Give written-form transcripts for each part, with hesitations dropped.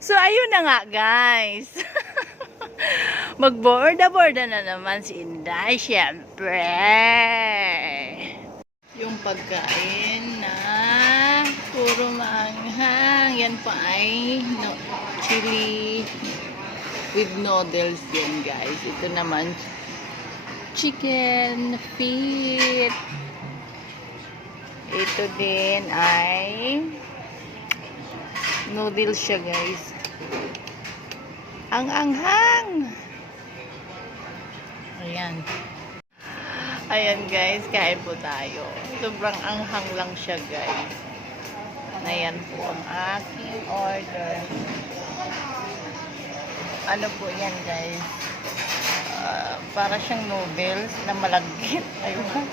So, ayun na nga, guys. Magborda-borda na naman si Inday, syempre. Yung pagkain na puro maanghang. Yan pa ay chili with noodles yan, guys. Ito naman, chicken feet. Ito din ay noodles siya, guys. Ang anghang. Ayan. Ayan, guys, kain po tayo. Sobrang anghang lang siya, guys. Ayan po ang aking order. Ano po yan, guys? Para siyang noodles na malagkit. Ayun.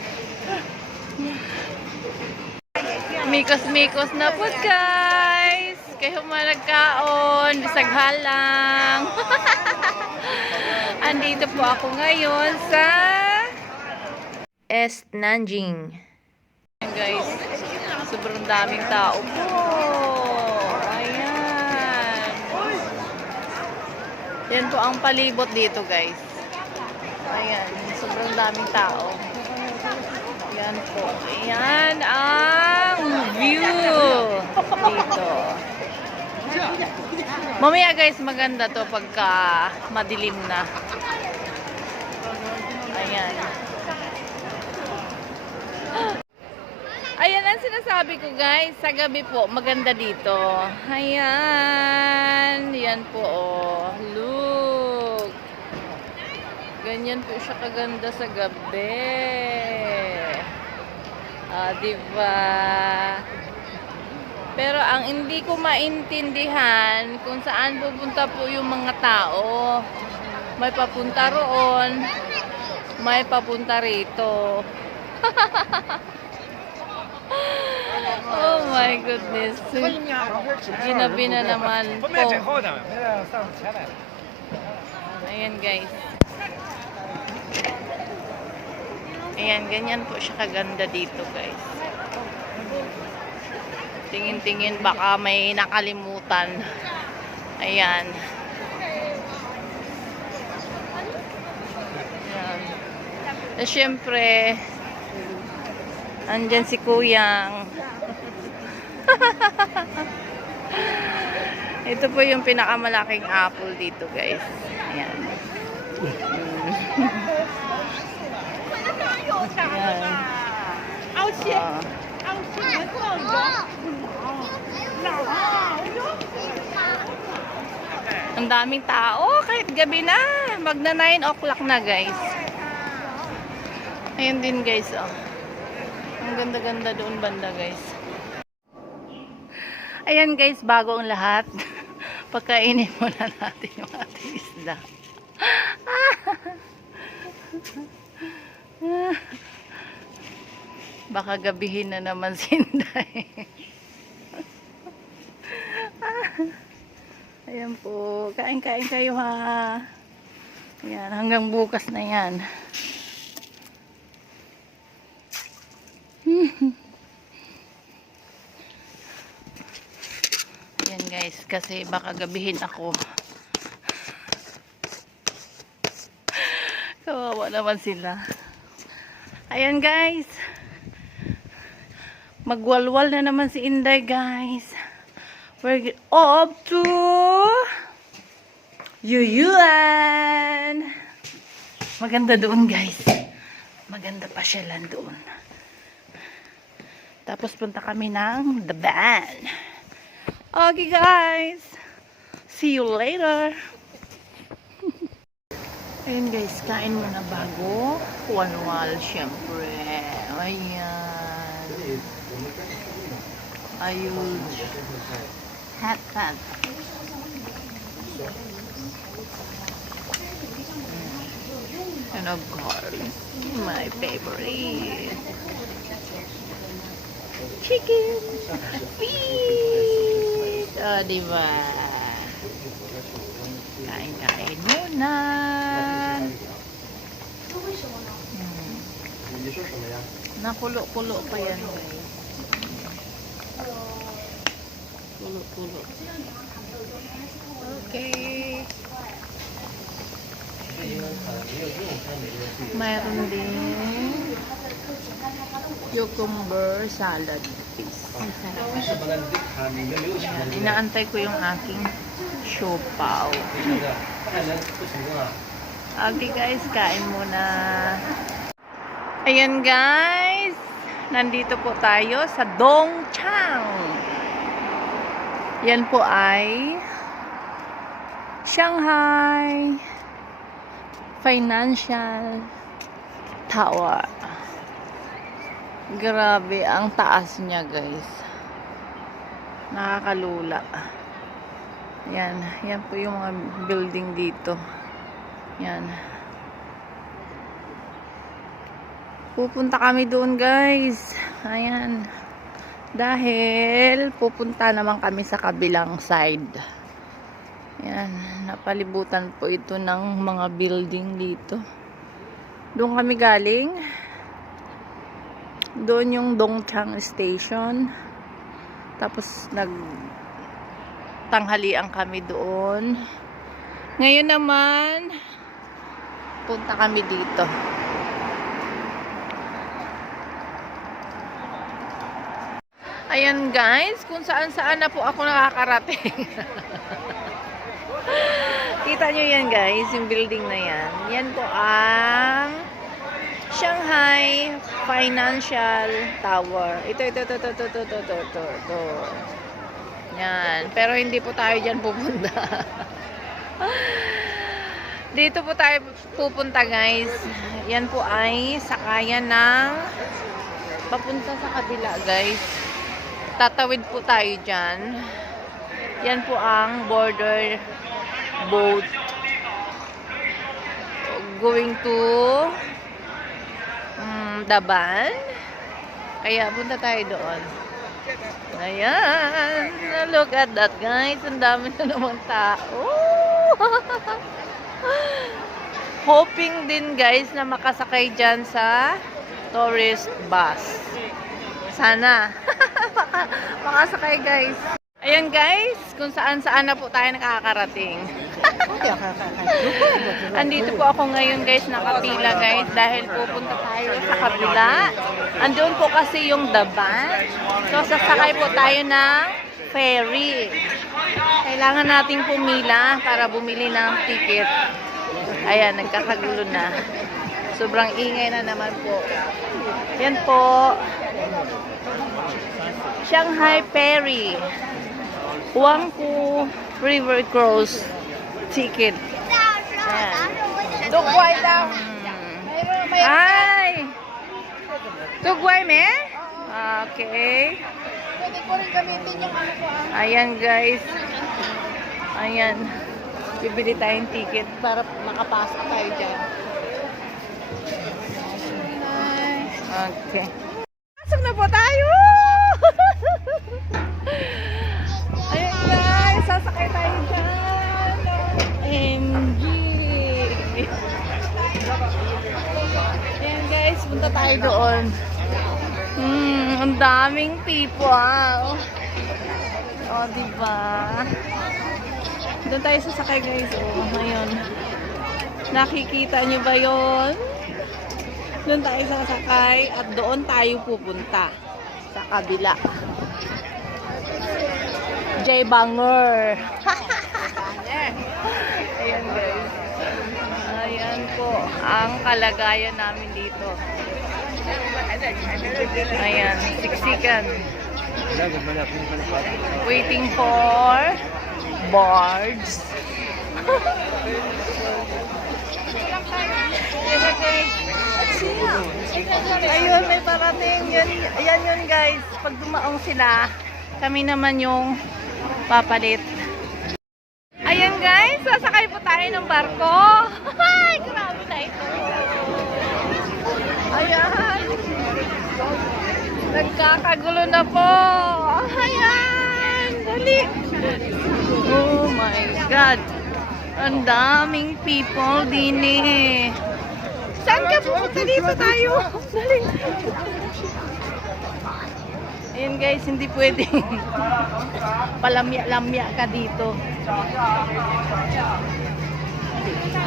Mikos-mikos na po, guys. Kayo managkaon, bisag halang. Andito po ako ngayon sa East Nanjing. Guys, sobrang daming tao po. Ayan. Yan po ang palibot dito, guys. Ayan, sobrang daming tao. Ayan po. Ayan ang view dito. Mamaya, guys, maganda to pagka madilim na. Ayan. Ayan ang sinasabi ko, guys. Sa gabi po, maganda dito. Ayan. Yan po, oh. Look. Ganyan po siya kaganda sa gabi. Diba? Pero ang hindi ko maintindihan kung saan pupunta po yung mga tao. May papunta roon, may papunta rito. Oh my goodness. Ginabi na naman po. Ayan, guys. Ayan, ganyan po siya kaganda dito, guys. Tingin-tingin baka may nakalimutan. Ayan. Ayan. Eh, syempre, andyan si Kuyang. Ito po yung pinakamalaking apple dito, guys. Ayan. Ayan. Ang daming tao kahit gabi na. Magna 9 o'clock na, guys. Ayun din, guys, oh. Ang ganda-ganda doon banda, guys. Ayan, guys, bago ang lahat. Pagkainin muna natin yung ating isda. Baka gabihin na naman si Inday. Ayan po. Kain-kain kayo, ha. Ayan, hanggang bukas na yan. Ayan, guys. Kasi baka gabihin ako. Kawawa naman sila. Ayan, guys. Magwalwal na naman si Inday, guys. We're off to Yuyuan. Maganda doon, guys. Maganda pa siya lang doon. Tapos punta kami ng The Band. Okay, guys. See you later. Ayun, guys. Kain muna bago. Wanwal, syempre. Ayan. Ayun. Hot. And of course, my favorite. Chicken feet. Oh, diba? Kain-kain muna. Nakulo-kulo pa yan, guys. Kulo-kulo. Okay. Mayroon din cucumber salad. Ang sarap. Ayan. Inaantay ko yung aking siopaw. Okay guys, kain muna. Ayan guys, nandito po tayo sa Dongchang. Yan po ay Shanghai Financial Tower. Grabe ang taas niya guys. Nakakalula. Yan, yan po yung mga building dito. Yan. Pupunta kami doon guys. Ayan. Dahil pupunta naman kami sa kabilang side. Yan. Napalibutan po ito ng mga building dito. Doon kami galing. Doon yung Dongchang Station. Tapos nagtanghalian kami doon. Ngayon naman punta kami dito. Ayan guys, kung saan-saan na po ako nakakarating. Kita nyo yan guys, yung building na yan. Yan po ang Shanghai Financial Tower. Ito. Yan. Pero hindi po tayo dyan pupunta. Dito po tayo pupunta guys. Yan po ay sakayan ng papunta sa kabila guys. Tatawid po tayo dyan. Yan po ang border boat. Going to Daban. Kaya punta tayo doon. Ayan. Look at that guys. Ang dami na namang tao. Hoping din guys na makasakay dyan sa tourist bus. Sana. Makasakay guys. Ayan guys, kung saan-saan na po tayo nakakarating. Andito po ako ngayon guys, nakapila guys, dahil pupunta tayo sa kabila. Andun po kasi yung Daban. So sasakay po tayo ng ferry. Kailangan nating pumila para bumili ng ticket. Ayan, nagkakagulo na. Sobrang ingay na naman po. Yan po. Shanghai Ferry. Huangpu River Cruise ticket. Ayan. Tugway daw. Ay! Tugway me? Okay. Pwede ko rin gamitin yung ano ko. Ayan guys. Ayan. Bibili tayong ticket para makapasok tayo dyan. Okay. Pasok na po tayo! Ayan guys, sasakay tayo dyan. MG. Ayan guys, punta tayo doon. Ang daming people. O, diba? Doon tayo sasakay guys. O, ngayon. Nakikita nyo ba yon? Doon tayo sasakay at doon tayo pupunta sa kabila. J. Banger. Ayan guys. Ayan po ang kalagayan namin dito. Ayan, siksikan. Waiting for boards. Ayun, may parating. Yan yun guys. Pag dumaong sila, kami naman yung papalit. Ayan guys, sasakay po tayo ng barko. Ay, grabe na ito. Ayan. Nagkakagulo na po. Ayan. Dali. Oh my God. Ang daming people din eh. Saan ka pupunta dito tayo? Dali. Ayan guys, hindi pwedeng palamya-lamya ka dito.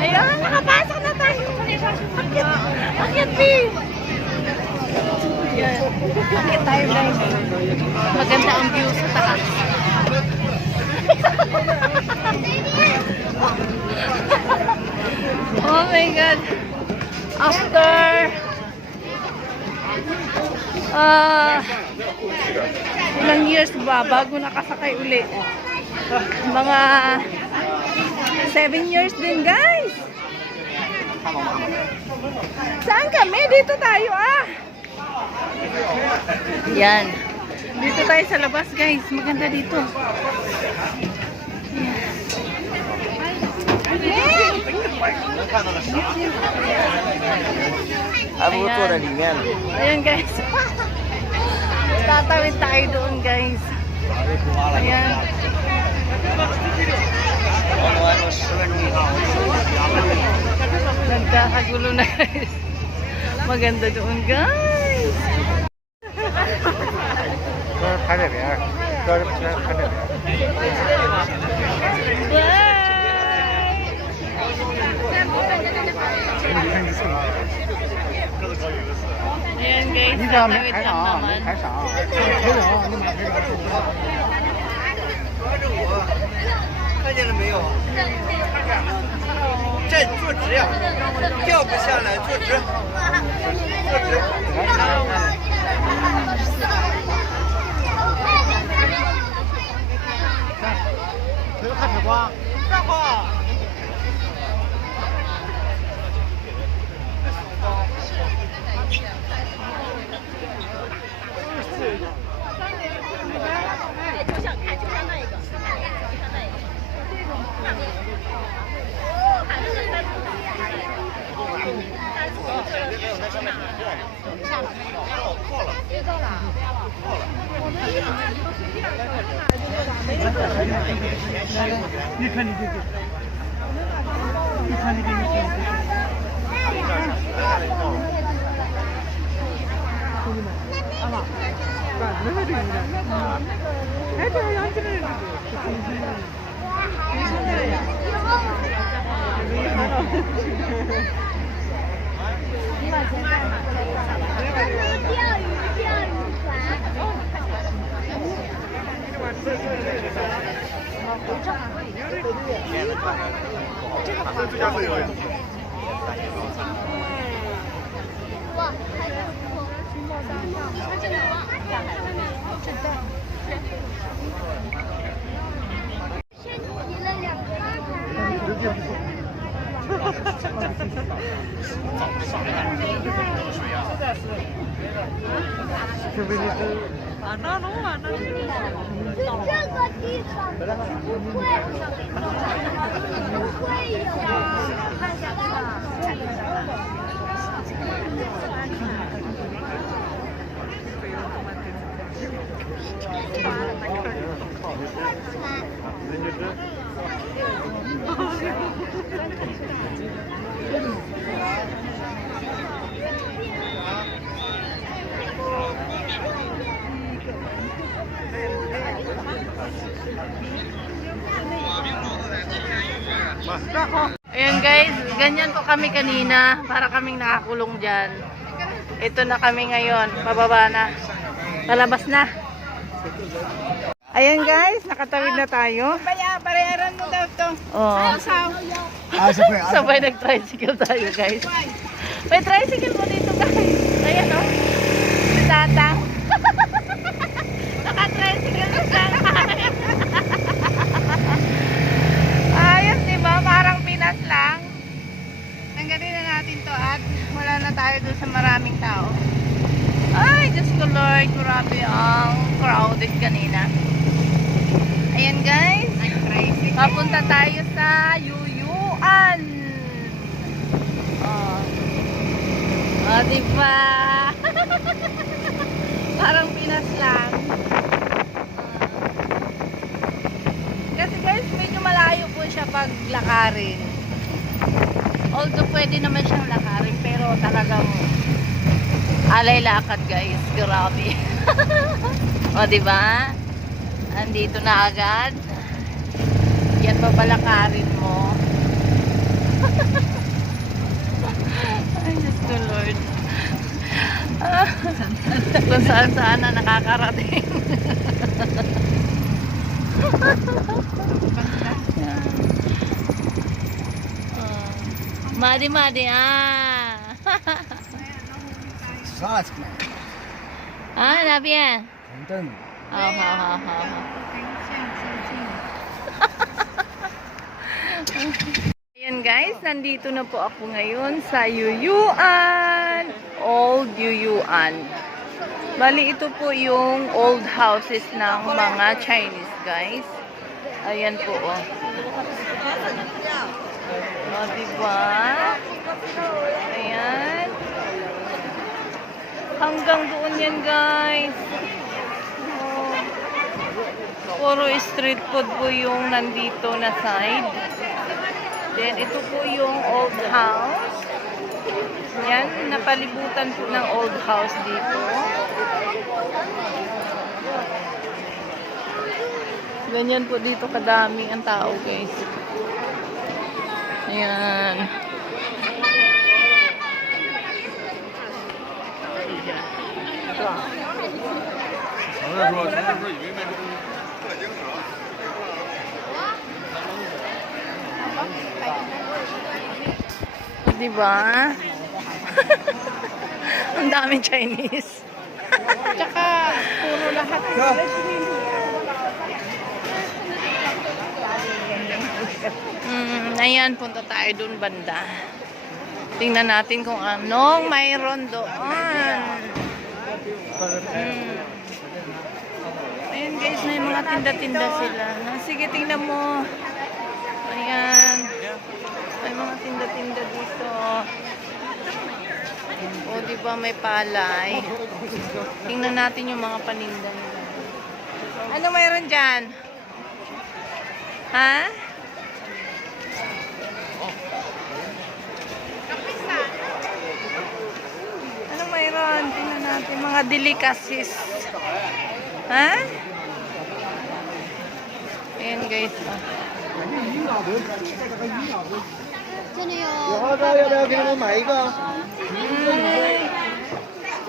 Ayan, nakapasok na tayo. Akit, B. Ayan. Akit tayo guys. Maganda ang view sa taas. Oh my God. After ilang years ba bago nakasakay uli? Mga 7 years din guys. Saan kami? Dito tayo Yan. Dito tayo sa labas guys. Maganda dito. Ayan guys. Tatawid tayo doon guys. Ayan. Nagkakagulo na guys. Maganda doon guys. Ayan guys, tatawid lang naman. 看见了没有？站坐直呀，掉不下来，坐直，坐直。这个看铁瓜，干花。你看你这个，你看你这个。Ayan guys, ganyan po kami kanina. Para kaming nakakulong dyan. Ito na kami ngayon. Pababa na. Palabas na. Ayan guys, nakatawid na tayo. Bayaran mo daw to. Oh. Sabay nag-tricycle tayo guys. May tricycle mo dito guys. Ayan o. Si Tata. Naka-tricycle na siya. Ayos diba? Parang Pinas lang. Tanggalin na natin to at wala na tayo doon sa maraming tao. Ay, Diyos ko Lord. Grabe ang crowded kanina. Ayan guys. Papunta tayo sa Yuyuan. Oh, diba? Parang Pinas lang. Kasi guys, medyo malayo po siya pag lakarin. Although pwede naman siyang lakarin, pero talagang Alay lakad guys, grabe. O diba? Andito na agad. Yan babalakarin mo. Ay, Diyos ko Lord. Kung saan-saan na nakakarating. Madi-madi ah. 啥子？ Ah, nabi yan. 红灯。 Oh, ha. Ayan guys, nandito na po ako ngayon sa Yuyuan. Old Yuyuan. Bali, ito po yung old houses ng mga Chinese guys. Ayan po oh. O, diba? Ayan. Hanggang doon yan guys. Oh. Puro street food po yung nandito na side. Then, ito po yung old house. Yan, napalibutan po ng old house dito. Ganyan po dito kadami ang tao, guys. Ayan. Diba? Ang daming Chinese. Tsaka, puro lahat. Ayan, punta tayo dun banda. Tingnan natin kung anong mayroon doon. Ayan guys, may mga tinda-tinda sila. Sige, tingnan mo. Ayan. May mga tinda-tinda dito. O, diba may palay. Tingnan natin yung mga paninda nila. Ano mayroon dyan? Ha? Ano mayroon? Tingnan natin. Mga delicacies. Ha? Ayan guys. Oh. 以后要不要给你们买一个？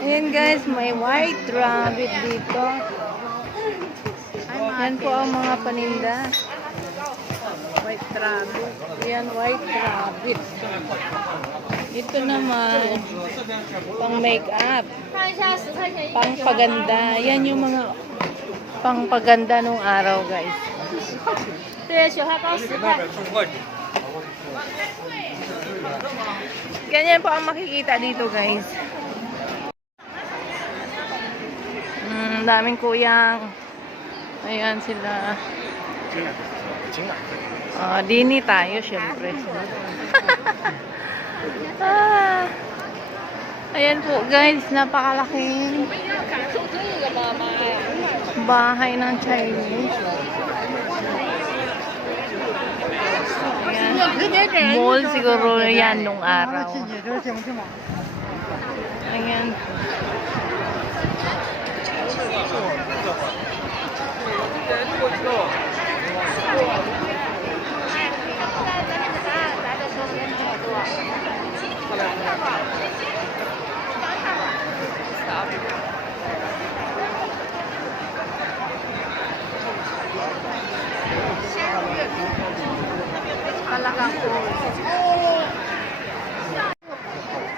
Ayan guys, may white rabbit dito. Yan po ang mga paninda. White rabbit. Yan, white rabbit. Ito naman, pang make-up. Pang paganda. Yan yung mga pang paganda nung araw guys. Ganyan po ang makikita dito guys. Daming kuyang. Ayan sila. Dini tayo syempre. Ayan po guys, napakalaking bahay ng Chinese. Ayan. Mall siguro yan nung araw. Ayan.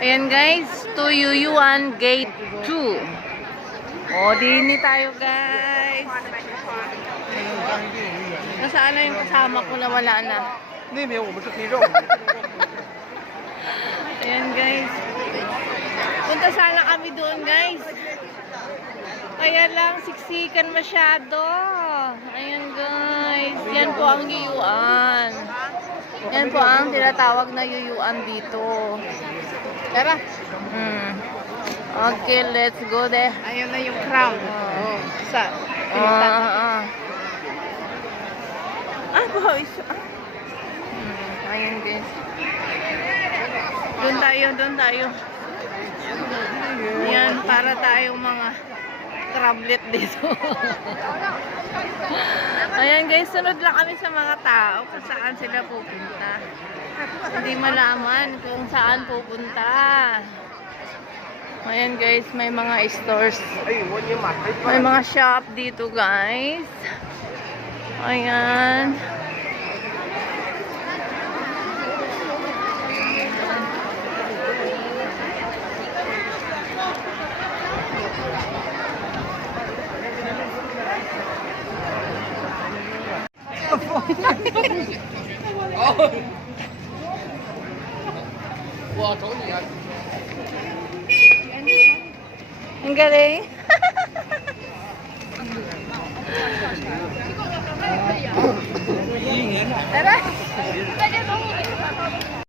Ayan guys, to Yuyuan Gate 2. O, dini tayo guys. Nasaan na yung kasama ko na wala na? 那边我们是黑肉。 Ayan guys. Punta sana kami doon guys. Kaya lang siksikan masyado. Ayan guys. Yan po ang Yuyuan. Yan po ang tinatawag na Yuyuan dito. Tara. Okay, let's go there. Ayun na yung crown. Sa boys. Ayun guys. Doon tayo, doon tayo. Yan, para tayong mga crablet dito. Ayan guys, sunod lang kami sa mga tao kung saan sila pupunta. Hindi malaman kung saan pupunta. Ayan guys, may mga stores. May mga shop dito guys. Ayan. Ang galing. Tara.